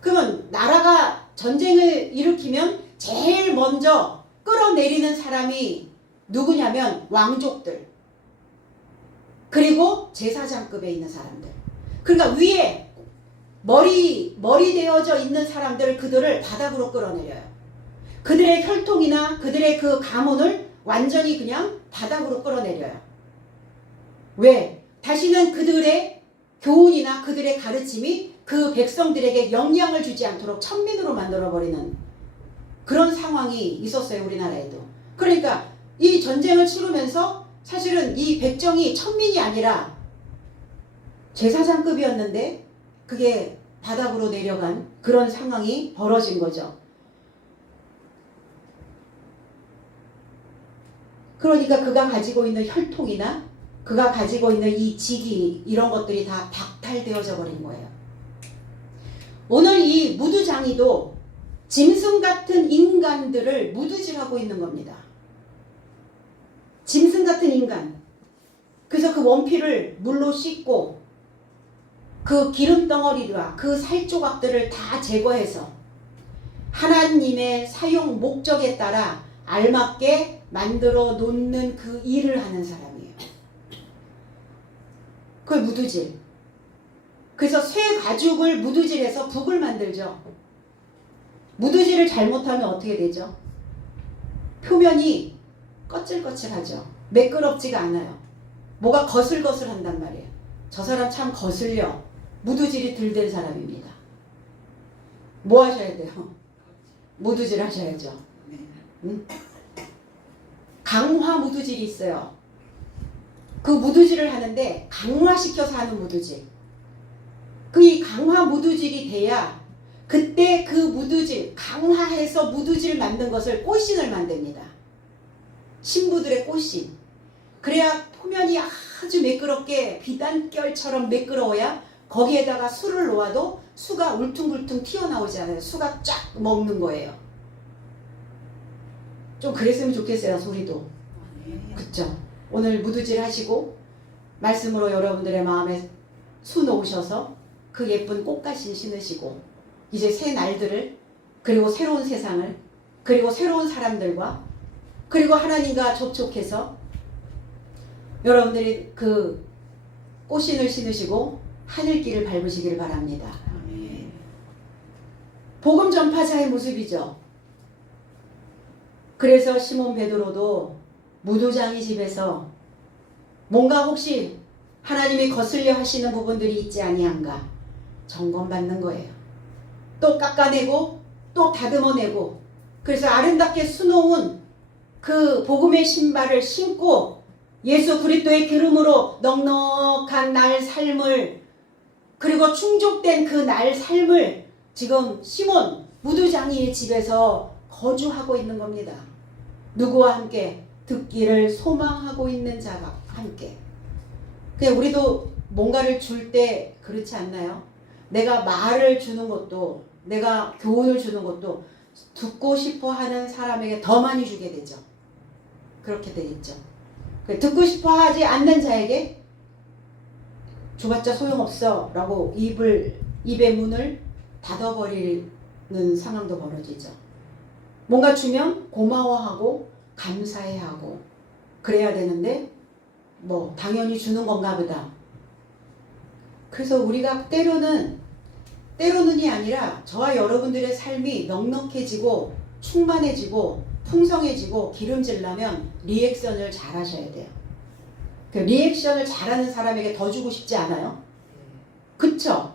그러면 나라가 전쟁을 일으키면 제일 먼저 끌어내리는 사람이 누구냐면 왕족들. 그리고 제사장급에 있는 사람들. 그러니까 위에 머리 되어져 있는 사람들, 그들을 바닥으로 끌어내려요. 그들의 혈통이나 그들의 그 가문을 완전히 그냥 바닥으로 끌어내려요. 왜? 다시는 그들의 교훈이나 그들의 가르침이 그 백성들에게 영향을 주지 않도록 천민으로 만들어버리는 그런 상황이 있었어요, 우리나라에도. 그러니까 이 전쟁을 치르면서 사실은 이 백정이 천민이 아니라 제사장급이었는데 그게 바닥으로 내려간 그런 상황이 벌어진 거죠. 그러니까 그가 가지고 있는 혈통이나 그가 가지고 있는 이 직위, 이런 것들이 다 박탈되어져 버린 거예요. 오늘 이 무두장이도 짐승 같은 인간들을 무두질하고 있는 겁니다. 짐승 같은 인간. 그래서 그 원피를 물로 씻고 그 기름 덩어리와 그 살 조각들을 다 제거해서 하나님의 사용 목적에 따라 알맞게 만들어 놓는 그 일을 하는 사람이에요. 그걸 무두질. 그래서 쇠 가죽을 무두질해서 북을 만들죠. 무두질을 잘못하면 어떻게 되죠? 표면이 거칠거칠하죠. 매끄럽지가 않아요. 뭐가 거슬거슬 한단 말이에요. 저 사람 참 거슬려. 무두질이 덜 된 사람입니다. 뭐 하셔야 돼요? 무두질 하셔야죠. 응? 강화 무두질이 있어요. 그 무두질을 하는데 강화시켜서 하는 무두질. 그 이 강화 무두질이 돼야 그때 그 무두질, 강화해서 무두질 만든 것을 꽃신을 만듭니다. 신부들의 꽃신. 그래야 표면이 아주 매끄럽게 비단결처럼 매끄러워야 거기에다가 술을 놓아도 수가 울퉁불퉁 튀어나오지 않아요. 수가 쫙 먹는 거예요. 좀 그랬으면 좋겠어요, 우리도. 그쵸? 오늘 무두질 하시고 말씀으로 여러분들의 마음에 수 놓으셔서 그 예쁜 꽃가신 신으시고 이제 새 날들을, 그리고 새로운 세상을, 그리고 새로운 사람들과, 그리고 하나님과 접촉해서 여러분들이 그 꽃신을 신으시고 하늘길을 밟으시기를 바랍니다. 복음 전파자의 모습이죠. 그래서 시몬 베드로도 무두장이 집에서 뭔가 혹시 하나님이 거슬려 하시는 부분들이 있지 아니한가 점검받는 거예요. 또 깎아내고 또 다듬어내고, 그래서 아름답게 수놓은 그 복음의 신발을 신고 예수 그리스도의 기름으로 넉넉한 날 삶을, 그리고 충족된 그 날 삶을 지금 시몬 무두장이의 집에서 거주하고 있는 겁니다. 누구와 함께? 듣기를 소망하고 있는 자가 함께. 그냥 우리도 뭔가를 줄 때 그렇지 않나요? 내가 말을 주는 것도, 내가 교훈을 주는 것도 듣고 싶어 하는 사람에게 더 많이 주게 되죠. 그렇게 되겠죠. 듣고 싶어 하지 않는 자에게 줘봤자 소용없어 라고 입의 문을 닫아버리는 상황도 벌어지죠. 뭔가 주면 고마워하고 감사해하고 그래야 되는데 뭐 당연히 주는 건가 보다. 그래서 우리가 때로는이 아니라 저와 여러분들의 삶이 넉넉해지고 충만해지고 풍성해지고 기름질려면 리액션을 잘 하셔야 돼요. 그 리액션을 잘하는 사람에게 더 주고 싶지 않아요? 그쵸?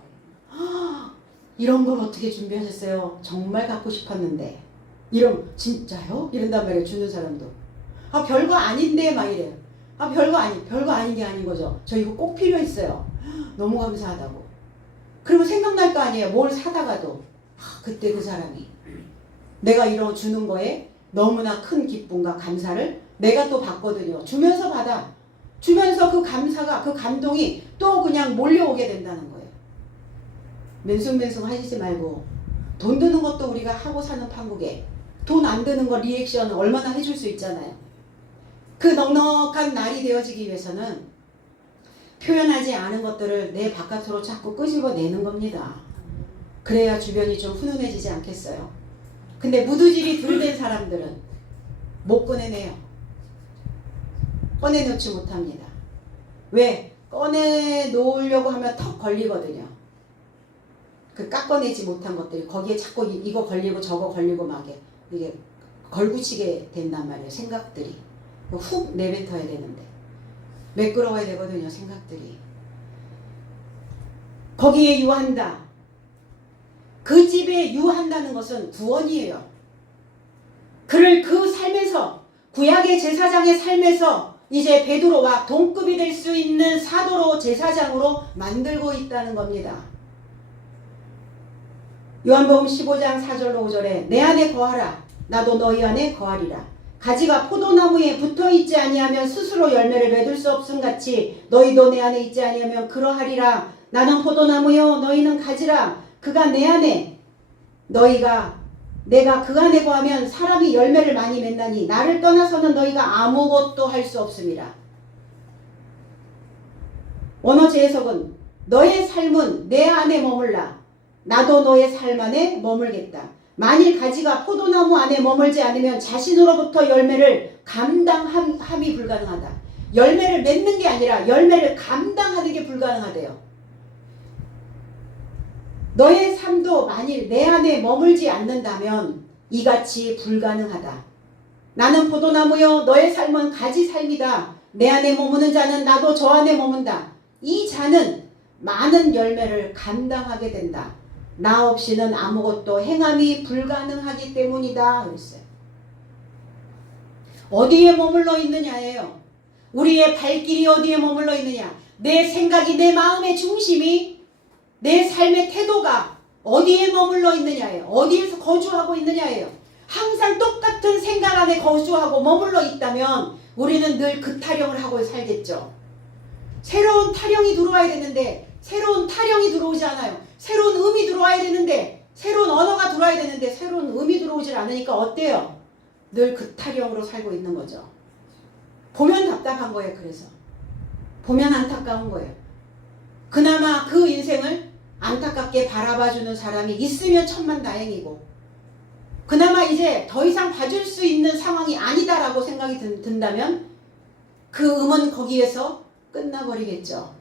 이런 걸 어떻게 준비하셨어요? 정말 갖고 싶었는데. 진짜요? 이런단 말이에요. 주는 사람도. 별거 아닌데 막 이래요. 별거 아닌 게 아닌 거죠. 저 이거 꼭 필요했어요. 너무 감사하다고. 그리고 생각날 거 아니에요. 뭘 사다가도. 그때 그 사람이 내가 이런 주는 거에 너무나 큰 기쁨과 감사를 내가 또 받거든요. 주면서 받아. 주면서 그 감사가, 그 감동이 또 그냥 몰려오게 된다는 거예요. 맨숭맨숭 하시지 말고, 돈 드는 것도 우리가 하고 사는 판국에 돈 안 드는 거 리액션 얼마나 해줄 수 있잖아요. 그 넉넉한 날이 되어지기 위해서는 표현하지 않은 것들을 내 바깥으로 자꾸 끄집어내는 겁니다. 그래야 주변이 좀 훈훈해지지 않겠어요? 근데 무두질이 덜 된 사람들은 못 꺼내내요. 꺼내놓지 못합니다. 왜? 꺼내 놓으려고 하면 턱 걸리거든요. 그 깎아내지 못한 것들이 거기에 자꾸 이거 걸리고 저거 걸리고 막 이게 걸붙이게 된단 말이에요. 생각들이. 훅 내뱉어야 되는데. 매끄러워야 되거든요. 생각들이. 거기에 유한다. 그 집에 유한다는 것은 구원이에요. 그를 그 삶에서 구약의 제사장의 삶에서 이제 베드로와 동급이 될 수 있는 사도로 제사장으로 만들고 있다는 겁니다. 요한복음 15장 4절로 5절에 내 안에 거하라 나도 너희 안에 거하리라. 가지가 포도나무에 붙어있지 아니하면 스스로 열매를 맺을 수 없음 같이 너희도 내 안에 있지 아니하면 그러하리라. 나는 포도나무요 너희는 가지라. 그가 내 안에 내가 그 안에 거하면 사람이 열매를 많이 맺나니 나를 떠나서는 너희가 아무것도 할 수 없습니다. 원어 재해석은 너의 삶은 내 안에 머물라. 나도 너의 삶 안에 머물겠다. 만일 가지가 포도나무 안에 머물지 않으면 자신으로부터 열매를 감당함이 불가능하다. 열매를 맺는 게 아니라 열매를 감당하는 게 불가능하대요. 너의 삶도 만일 내 안에 머물지 않는다면 이같이 불가능하다. 나는 포도나무요 너의 삶은 가지 삶이다. 내 안에 머무는 자는 나도 저 안에 머문다. 이 자는 많은 열매를 감당하게 된다. 나 없이는 아무것도 행함이 불가능하기 때문이다. 그랬어요. 어디에 머물러 있느냐예요. 우리의 발길이 어디에 머물러 있느냐. 내 생각이 내 마음의 중심이 내 삶의 태도가 어디에 머물러 있느냐예요. 어디에서 거주하고 있느냐예요. 항상 똑같은 생각 안에 거주하고 머물러 있다면 우리는 늘 그 타령을 하고 살겠죠. 새로운 타령이 들어와야 되는데 새로운 타령이 들어오지 않아요. 새로운 음이 들어와야 되는데 새로운 언어가 들어와야 되는데 새로운 음이 들어오질 않으니까 어때요? 늘 그 타령으로 살고 있는 거죠. 보면 답답한 거예요. 그래서 보면 안타까운 거예요. 그나마 그 인생을 안타깝게 바라봐주는 사람이 있으면 천만다행이고 그나마 이제 더 이상 봐줄 수 있는 상황이 아니다라고 생각이 든다면 그 음은 거기에서 끝나버리겠죠.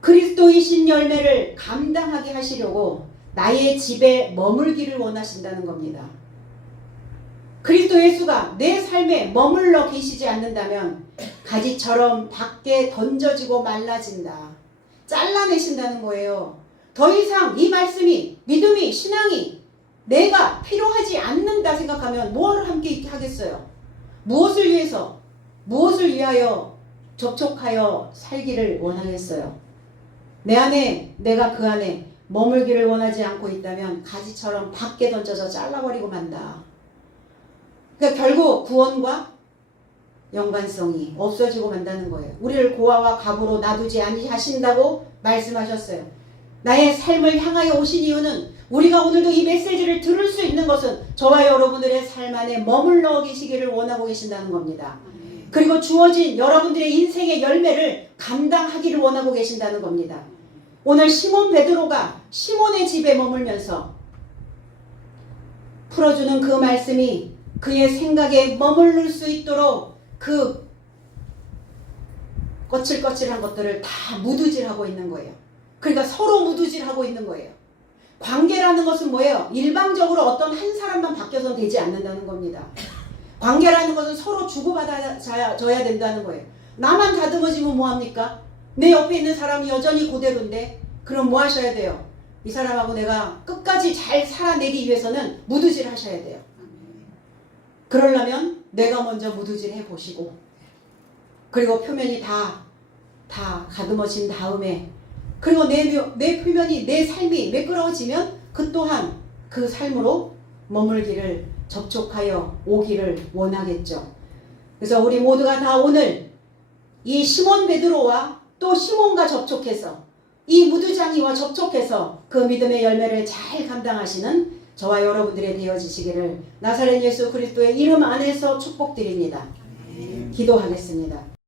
그리스도의 신 열매를 감당하게 하시려고 나의 집에 머물기를 원하신다는 겁니다. 그리스도 예수가 내 삶에 머물러 계시지 않는다면 가지처럼 밖에 던져지고 말라진다. 잘라내신다는 거예요. 더 이상 이 말씀이 믿음이 신앙이 내가 필요하지 않는다 생각하면 뭘 함께 하겠어요? 무엇을 위해서 무엇을 위하여 접촉하여 살기를 원하겠어요? 내 안에 내가 그 안에 머물기를 원하지 않고 있다면 가지처럼 밖에 던져서 잘라버리고 만다. 그러니까 결국 구원과 연관성이 없어지고 만다는 거예요. 우리를 고아와 갑으로 놔두지 아니하신다고 말씀하셨어요. 나의 삶을 향하여 오신 이유는 우리가 오늘도 이 메시지를 들을 수 있는 것은 저와 여러분들의 삶 안에 머물러 계시기를 원하고 계신다는 겁니다. 그리고 주어진 여러분들의 인생의 열매를 감당하기를 원하고 계신다는 겁니다. 오늘 시몬 베드로가 시몬의 집에 머물면서 풀어주는 그 말씀이 그의 생각에 머무를 수 있도록 그 거칠거칠한 것들을 다 무두질하고 있는 거예요. 그러니까 서로 무두질하고 있는 거예요. 관계라는 것은 뭐예요? 일방적으로 어떤 한 사람만 바뀌어서는 되지 않는다는 겁니다. 관계라는 것은 서로 주고받아줘야 된다는 거예요. 나만 다듬어지면 뭐합니까? 내 옆에 있는 사람이 여전히 그대로인데 그럼 뭐 하셔야 돼요? 이 사람하고 내가 끝까지 잘 살아내기 위해서는 무두질 하셔야 돼요. 그러려면 내가 먼저 무두질 해보시고 그리고 표면이 다 가듬어진 다음에 그리고 내 표면이 내 삶이 매끄러워지면 그 또한 그 삶으로 머물기를 접촉하여 오기를 원하겠죠. 그래서 우리 모두가 다 오늘 이 시몬 베드로와 또 시몬과 접촉해서 이 무두장이와 접촉해서 그 믿음의 열매를 잘 감당하시는 저와 여러분들의 되어지시기를 나사렛 예수 그리스도의 이름 안에서 축복드립니다. 기도하겠습니다.